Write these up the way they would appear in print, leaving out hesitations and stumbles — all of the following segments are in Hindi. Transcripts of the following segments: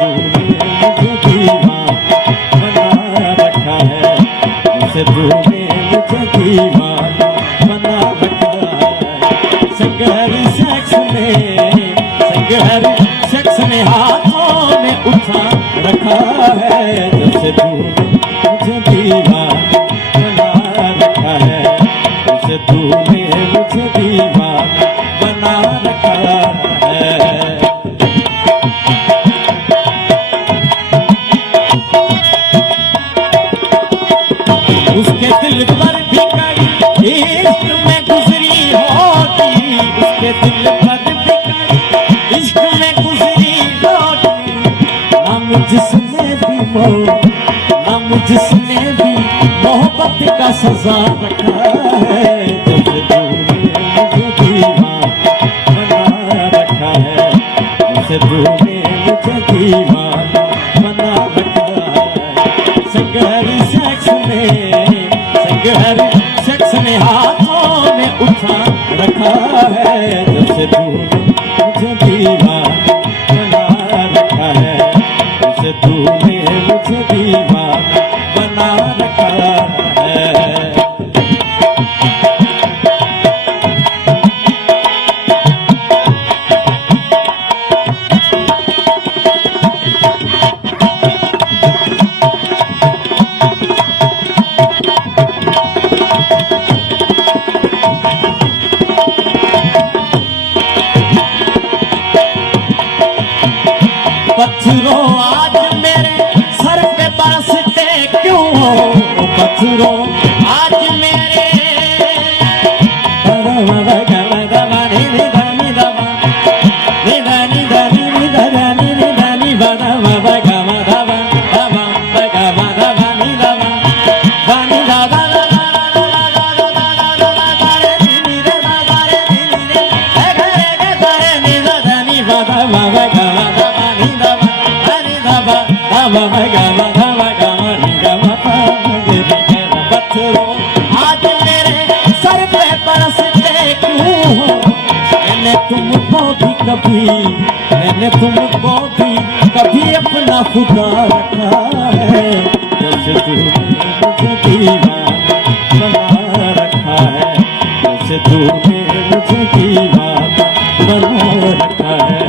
मुझे दीवाना बना रखा है, जैसे तूने मुझे दीवाना बना रखा है। संगहरी शख्स ने हाथों में उठा रखा है, जैसे तूने मुझे दीवाना बना रखा है, जैसे तूने मुझे दीवाना बना रखा है। उसके दिल पर भी कड़ी इश्क में गुजरी होती, उसके दिल पर भी कड़ी इश्क में गुजरी होती। नाम जिसने भी मोहब्बत का सजा रखा है, जैसे तूने मुझे दीवाना बना रखा है, जैसे तूने मुझे दीवाना बना रखा है। संगहरी शख्स ने हाथों में उठा रखा है, जैसे तूने मुझे दीवाना बना रखा है, जैसे तूने मुझे दीवाना बना रखा है। पत्थरों आज मेरे सर पे बरसते क्यों हो, पत्थरों आज मेरे पत्थरों आज मेरे सर पे बरसते क्यों हो। मैंने तुमको भी कभी अपना खुदा रखा है, जैसे तूने मुझे दीवाना बना रखा है, जैसे तूने मुझे दीवाना बना रखा है।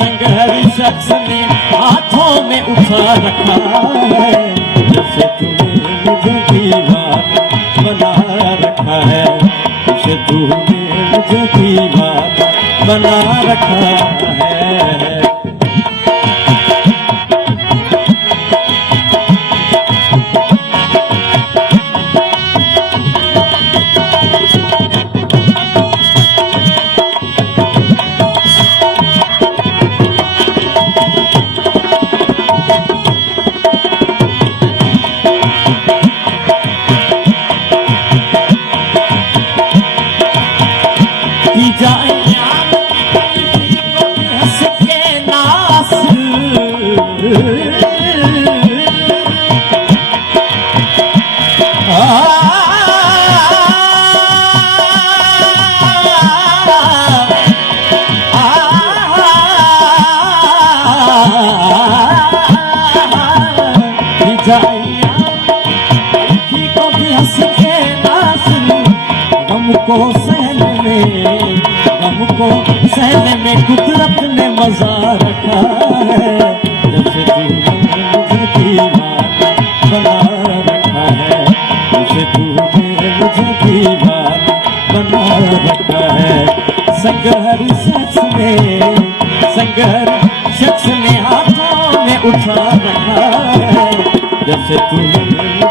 संगहरी शख्स ने हाथों में उठा रखा है, जैसे तूने मुझे दीवाना बना रखा है, जैसे तूने मुझे दीवाना बना रखा है। सहने में कुदरत ने मजा रखा है, जैसे तूने मुझे दीवाना बना रखा है, जैसे तूने मुझे दीवाना बना रखा है। संगहरी शख्स ने हाथों में उठा रखा है, जैसे तूने